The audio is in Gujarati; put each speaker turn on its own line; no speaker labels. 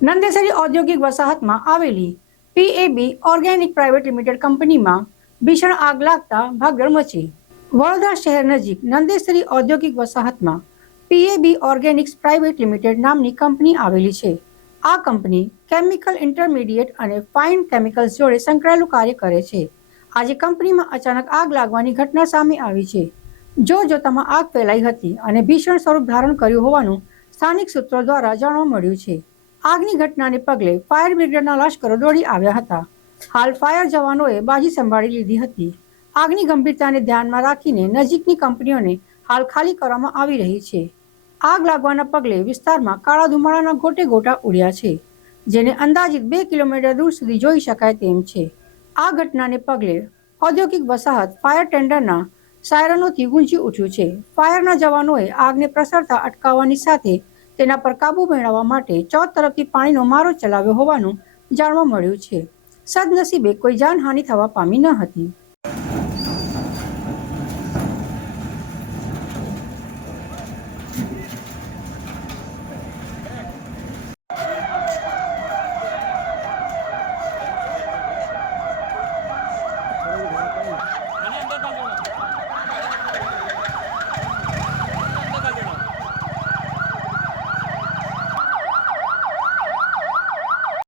નંદેસરી ઔદ્યોગિક વસાહતમાં આવેલી પીએબી ઓર્ગેનિક પ્રાઇવેટ લિમિટેડ કંપનીમાં ભીષણ આગ લાગતા ભાગદોડ મચી. વડોદરા શહેર નજીક નંદેસરી ઔદ્યોગિક વસાહતમાં પીએબી ઓર્ગેનિક્સ પ્રાઇવેટ લિમિટેડ નામની કંપની આવેલી છે. આ કંપની કેમિકલ ઇન્ટરમીડિયેટ અને ફાઇન કેમિકલ્સ જોડે સંકળાયેલું કાર્ય કરે છે. આજે કંપનીમાં અચાનક આગ લાગવાની ઘટના સામે આવી છે. જો જોતામાં આગ ફેલાઈ હતી અને ભીષણ સ્વરૂપ ધારણ કર્યું હોવાનું સ્થાનિક સૂત્રો દ્વારા જાણવા મળ્યું છે. આગની ઘટનાને પગલે ફાયર બ્રિગેડના લશ્કરો દોડી આવ્યા હતા. હાલ ફાયર જવાનોએ બાજી સંભાળી લીધી હતી. આગની ગંભીરતાને ધ્યાનમાં રાખીને નજીકની કંપનીઓને હાલ ખાલી કરવામાં આવી રહી છે. આગ લાગવાના પગલે વિસ્તારમાં કાળા ધુમાડાના ગોટે ગોટા ઉડ્યા છે, જેને અંદાજિત બે કિલોમીટર દૂર સુધી જોઈ શકાય તેમ છે. આ ઘટનાને પગલે ઔદ્યોગિક વસાહત ફાયર ટેન્ડરના સાયરનોથી ગુંજી ઉઠ્યું છે. ફાયરના જવાનોએ આગને પ્રસરતા અટકાવવાની સાથે તેના પર કાબુ મેળવવા માટે ચોથ તરફથી પાણીનો મારો ચલાવ્યો હોવાનું જાણવા મળ્યું છે. સદનસીબે કોઈ જાનહાનિ થવા પામી ન હતી.